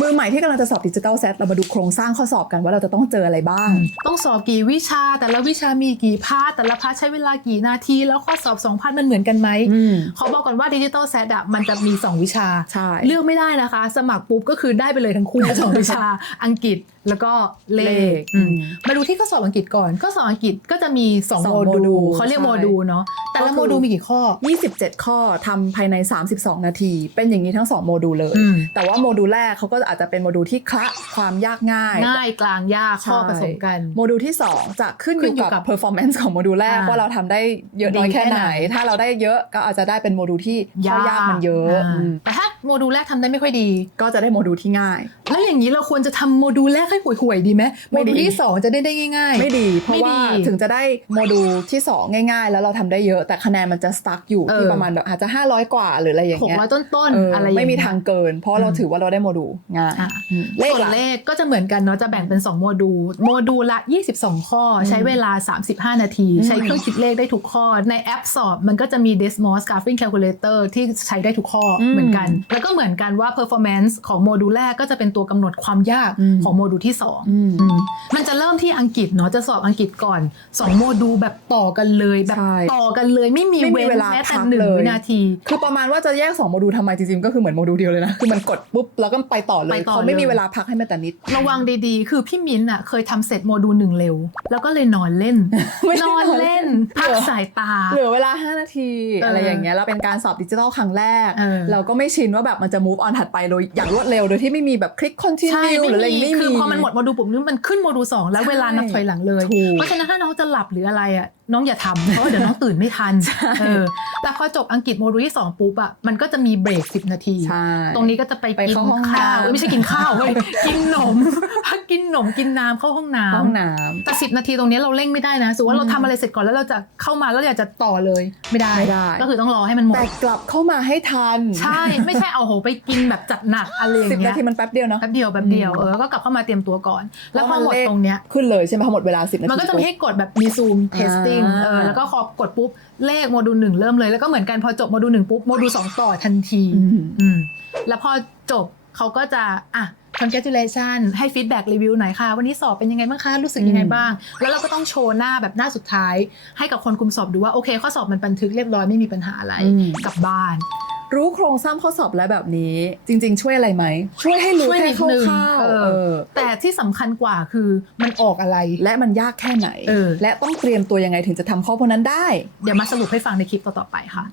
มือใหม่ที่กำลังจะสอบดิจิ t a ลเซตเรามาดูโครงสร้างข้อสอบกันว่าเราจะต้องเจออะไรบ้าง ต้องสอบกี่วิชา แต่ละวิชามีกี่พาร์ทแต่ละพาร์ทใช้เวลากี่นาที แล้วข้อสอบสองพาร์ทมันเหมือนกันไหมอืมขอบอกก่อนว่าดิจิตอลเซตอะมันจะมี 2 วิชาใช่เลือกไม่ได้นะคะ สมัครปุ๊บก็คือได้ไปเลยทั้งคู่สองวิชาอังกฤษแล้วก็เลเลขขอืมอืมมาดูที่ข้อสอบอังกฤษก่อนข้อสอบอังกฤษก็จะมี2สองโมโมดูดูลลเขาเรียกใช่โมดูลเนาะ แต่ละก็คือโมดูลมีกี่ข้อ 27 ข้อทำภายใน 32 นาที เป็นอย่างนี้ทั้ง 2 โมดูลเลย อืม แต่ว่าโมดูลแรกเขาก็อาจจะเป็นโมดูลที่คละความยากง่าย ง่ายกลางยากข้อผสมกัน โมดูลที่ 2 จะขึ้นอขึ้นยู่อยู่กับกับ performance ของโมดูลแรกอ่าว่าเราทำได้เยอะดีน้อยแค่แค่ไหนไหนถ้าเราได้เยอะก็อาจจะได้เป็นโมดูลที่ข้อยากมันเยอะาอืม แต่ถ้า โมดูลแรกทำได้ไม่ค่อยดี ก็จะได้โมดูลที่ง่าย แล้วอย่างนี้เราควรจะทำโมดูลแรกให้ห่วยๆดีไหมโมไม่ดีดูลที่สองจะได้ได้ง่าย ๆ ไม่ดี เพราะไม่ว่าดีถึงจะได้โมดูลที่ 2 ง่ายๆ แล้วเราทำได้เยอะแต่คะแนนมันจะสตั๊กอยู่เออที่ประมาณแบบอาจจะ 500 กว่าหรืออะไรอย่างหกเงี้ยร้อยต้นเออๆอะไรไม่มีอย่เยทางเกิน เพราะเราอืมถือว่าเราได้โมดูลง่ายอะอืมเลขส่วนล่ะเลขก็จะเหมือนกันเนาะจะแบ่งเป็น 2 โมดูลโมดูลละ 22 ข้อใช้เวลา 35 นาทีอืมใช้เครื่องคิดเลขได้ทุกข้อในแอปสอบมันก็จะมี Desmos Graphing Calculator ที่ใช้ได้ทุกข้ออมเหมือนกันแล้วก็เหมือนกันว่า performance ของโมดูลแรกก็จะเป็นตัวกำหนดความยากอืมของโมดูลที่2อืมอืมมันจะเริ่มที่อังกฤษเนาะจะสอบอังกฤษก่อน 2 โมดูลแบบต่อกันเลยแบบใช่ต่อกันเลยไม่มีไม่มีเว้นเวลาแม้พัแต่กหนึ่งเลยวินาที คือประมาณว่าจะแยก 2 โมดูลทำไมจริงๆ ก็คือเหมือนโมดูลเดียวเลยนะ คือมันกดปุ๊บแล้วก็ไปต่อเลไปยต่อเขาไม่เลยมีเวลาพักให้แม้แต่นิด ระวังดีๆ คือพี่มิ้นท์อะเคยทำเสร็จโมดูลหนึ่งเร็ว แล้วก็เลยนอนเล่นไม่นใช่อนเล่นนอนเล่นพักเหรอสายตาเหลือเวลา 5 นาทีเออออะไรอย่างเงี้ยแล้วเป็นการสอบดิจิทัลครั้งแรกเออเราก็ไม่ชินว่าแบบมันจะ move on ถัดไปโดยอย่างรวดเร็วโดยที่ไม่มีแบบคลิก continue ใช่หรืออะไรไม่มีคือพอมันหมดโมดูลปุ๊บนี่มันขึ้นโมดูลสองแล้วใช่เวลานับถอยหลังเลยถูกเพราะฉะนั้นถ้าน้องจะหลับหรืออะไรอะน้องอย่าทำเพราะว่าเดี๋ยวน้องตื่นไม่ทันเออแต่พอจบอังกฤษโมดูลที่สองปุ๊บอะมันก็จะมีเบรกสิบนาทีใช่ตรงนี้ก็จะไปไปกินเข้าห้องข้าวน้ำเอ้ยไม่ใช่กินข้าวเว้ยกินนมพั กกินนมกินน้ำเข้าห้องน้ำห้องน้แต่สิบนาทีตรงนี้เราเร่งไม่ได้นะสมมติว่าเราอืมทำอะไรเสร็จก่อนแล้วเราจะเข้ามาแล้วอยากจะต่อเลยไม่ได้ ไม่ได้ ก็คือต้องรอให้มันหมำดแต่กลับเข้ามาให้ทัน ใช่ไม่ใช่เอาโหไปกินแบบจัดหนักอะไรอย่าสิบงเงี้นายทีมันแป๊บเดียวเนาะแป๊บเดียวแป๊บเดียวเออก็กลับเข้ามาเตรียมตัวก่อน แล้วพอหมดตรงเนี้ย ขึ้นเลยใช่ไหมพอหมดเวลาสิบนาที มันก็จะมีให้กดแบบมีซูมเทสติ้งอ่า เออแล้วก็ขอกดปุ๊บ เลขโมดูลหนึ่งเริ่มเลย แล้วก็เหมือนกันพอจบโมดูลหนึ่งปุ๊บโมดูลสองต่อทันทีอืม อืมแล้วพอจบเขาก็จะอะ congratulation ให้ feedback review หน่อยค่ะ วันนี้สอบเป็นยังไงบ้างคะ รู้สึกยังไงอืมบ้าง แล้วเราก็ต้องโชว์หน้าแบบหน้าสุดท้าย ให้กับคนคุมสอบดูว่า โอเค ข้อสอบมันบันทึกเรียบร้อยไม่มีปัญหาอะไรกลับบ้าน รู้โครงสร้างข้อสอบแล้วแบบนี้ จริง ๆ ช่วยอะไรไหม ช่วยให้รู้ช่วยแค่นิดคนึงร่าวๆเออเออแต่ที่สำคัญกว่าคือมันออกอะไรและมันยากแค่ไหนเออและต้องเตรียมตัวยังไงถึงจะทำข้อพวกนั้นได้ เดี๋ยวมาสรุปให้ฟังในคลิปต่อๆไปค่ะ